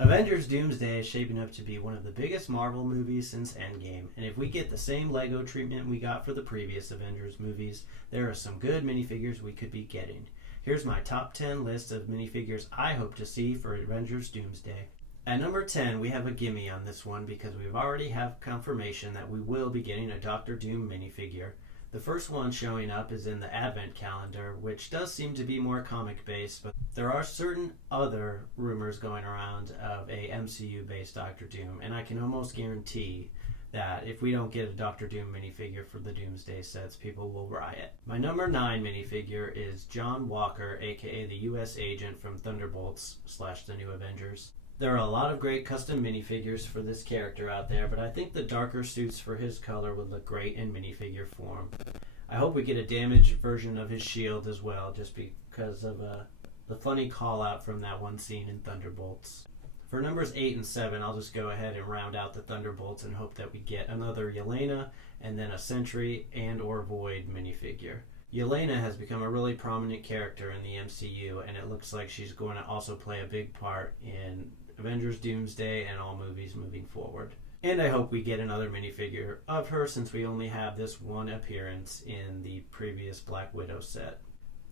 Avengers Doomsday is shaping up to be one of the biggest Marvel movies since Endgame, and if we get the same LEGO treatment we got for the previous Avengers movies, there are some good minifigures we could be getting. Here's my top 10 list of minifigures I hope to see for Avengers Doomsday. At number 10, we have a gimme on this one because we already have confirmation that we will be getting a Doctor Doom minifigure. The first one showing up is in the Advent calendar, which does seem to be more comic-based, but there are certain other rumors going around of a MCU-based Doctor Doom, and I can almost guarantee that if we don't get a Doctor Doom minifigure for the Doomsday sets, people will riot. My number 9 minifigure is John Walker, aka the US agent from Thunderbolts / The New Avengers. There are a lot of great custom minifigures for this character out there, but I think the darker suits for his color would look great in minifigure form. I hope we get a damaged version of his shield as well, just because of the funny call out from that one scene in Thunderbolts. For numbers 8 and 7, I'll just go ahead and round out the Thunderbolts and hope that we get another Yelena and then a Sentry and or Void minifigure. Yelena has become a really prominent character in the MCU, and it looks like she's going to also play a big part in Avengers Doomsday and all movies moving forward. And I hope we get another minifigure of her since we only have this one appearance in the previous Black Widow set.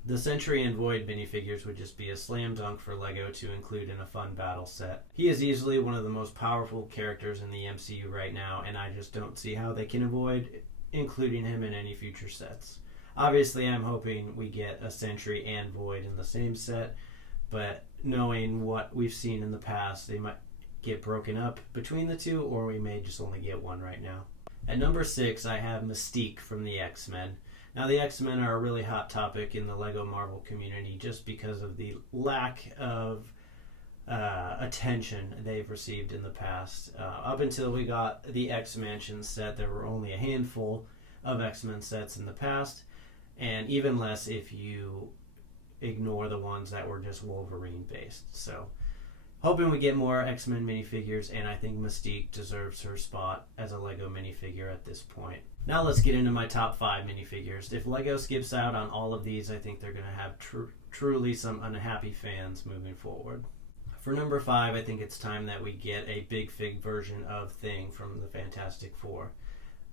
The Sentry and Void minifigures would just be a slam dunk for LEGO to include in a fun battle set. He is easily one of the most powerful characters in the MCU right now, and I just don't see how they can avoid including him in any future sets. Obviously, I'm hoping we get a Sentry and Void in the same set, but knowing what we've seen in the past, they might get broken up between the two, or we may just only get one right now. At number 6, I have Mystique from the X-Men. Now, the X-Men are a really hot topic in the LEGO Marvel community just because of the lack of attention they've received in the past. Up until we got the X-Mansion set, there were only a handful of X-Men sets in the past, and even less if you ignore the ones that were just Wolverine based. So hoping we get more X-Men minifigures, and I think Mystique deserves her spot as a LEGO minifigure at this point. Now let's get into my top 5 minifigures. If LEGO skips out on all of these, I think they're going to have truly some unhappy fans moving forward. For number 5, I think it's time that we get a big fig version of Thing from the Fantastic Four.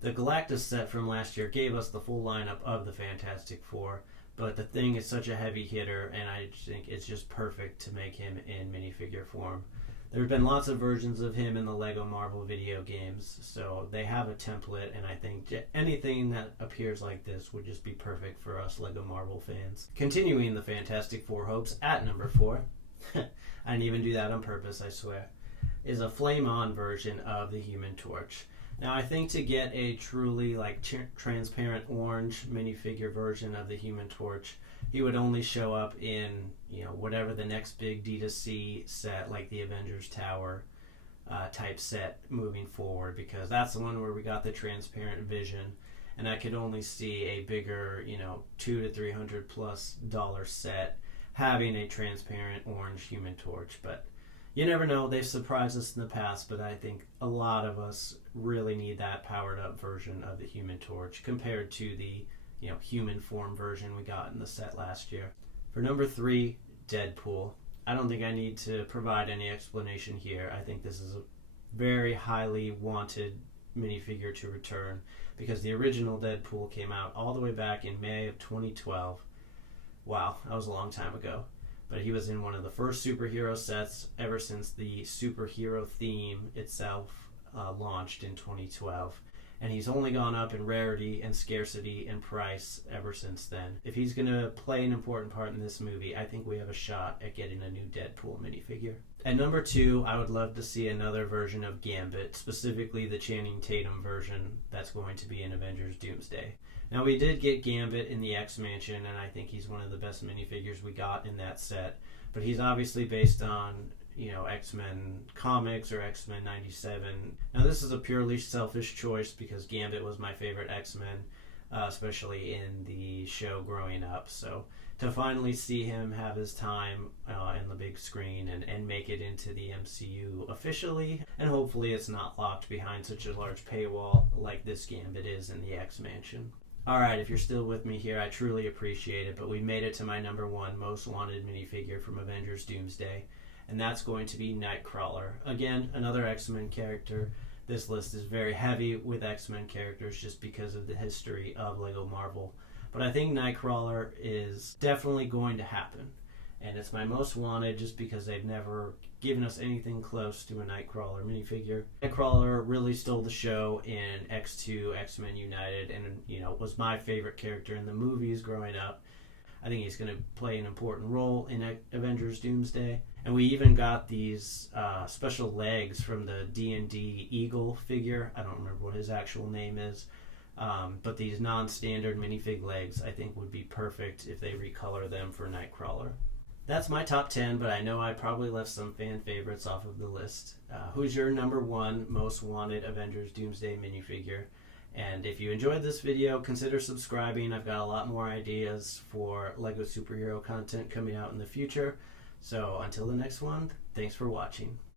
The Galactus set from last year gave us the full lineup of the Fantastic Four, but the Thing is such a heavy hitter, and I think it's just perfect to make him in minifigure form. There have been lots of versions of him in the LEGO Marvel video games, so they have a template, and I think anything that appears like this would just be perfect for us LEGO Marvel fans. Continuing the Fantastic Four hopes, at number 4, I didn't even do that on purpose, I swear, is a flame-on version of the Human Torch. Now, I think to get a truly transparent orange minifigure version of the Human Torch, he would only show up in whatever the next big D2C set, like the Avengers Tower type set moving forward, because that's the one where we got the transparent vision, and I could only see a bigger $200 to $300+ set having a transparent orange Human Torch. But you never know, they've surprised us in the past, but I think a lot of us really need that powered up version of the Human Torch compared to the human form version we got in the set last year. For number 3, Deadpool. I don't think I need to provide any explanation here. I think this is a very highly wanted minifigure to return because the original Deadpool came out all the way back in May of 2012. Wow, that was a long time ago. But he was in one of the first superhero sets ever since the superhero theme itself launched in 2012. And he's only gone up in rarity and scarcity and price ever since then. If he's going to play an important part in this movie, I think we have a shot at getting a new Deadpool minifigure. At number 2, I would love to see another version of Gambit, specifically the Channing Tatum version that's going to be in Avengers Doomsday. Now, we did get Gambit in the X-Mansion, and I think he's one of the best minifigures we got in that set. But he's obviously based on X-Men comics or X-Men 97. Now, this is a purely selfish choice because Gambit was my favorite X-Men, especially in the show growing up. So to finally see him have his time in the big screen and make it into the MCU officially, and hopefully it's not locked behind such a large paywall like this Gambit is in the X-Mansion. Alright, if you're still with me here, I truly appreciate it, but we made it to my number 1 most wanted minifigure from Avengers Doomsday. and that's going to be Nightcrawler. Again, another X-Men character. This list is very heavy with X-Men characters just because of the history of Lego Marvel. But I think Nightcrawler is definitely going to happen. And it's my most wanted just because they've never given us anything close to a Nightcrawler minifigure. Nightcrawler really stole the show in X2, X-Men United, and was my favorite character in the movies growing up. I think he's going to play an important role in Avengers Doomsday. And we even got these special legs from the D&D Eagle figure. I don't remember what his actual name is. But these non-standard minifig legs I think would be perfect if they recolor them for Nightcrawler. That's my top 10, but I know I probably left some fan favorites off of the list. Who's your number one most wanted Avengers Doomsday minifigure? And if you enjoyed this video, consider subscribing. I've got a lot more ideas for LEGO superhero content coming out in the future. So until the next one, thanks for watching.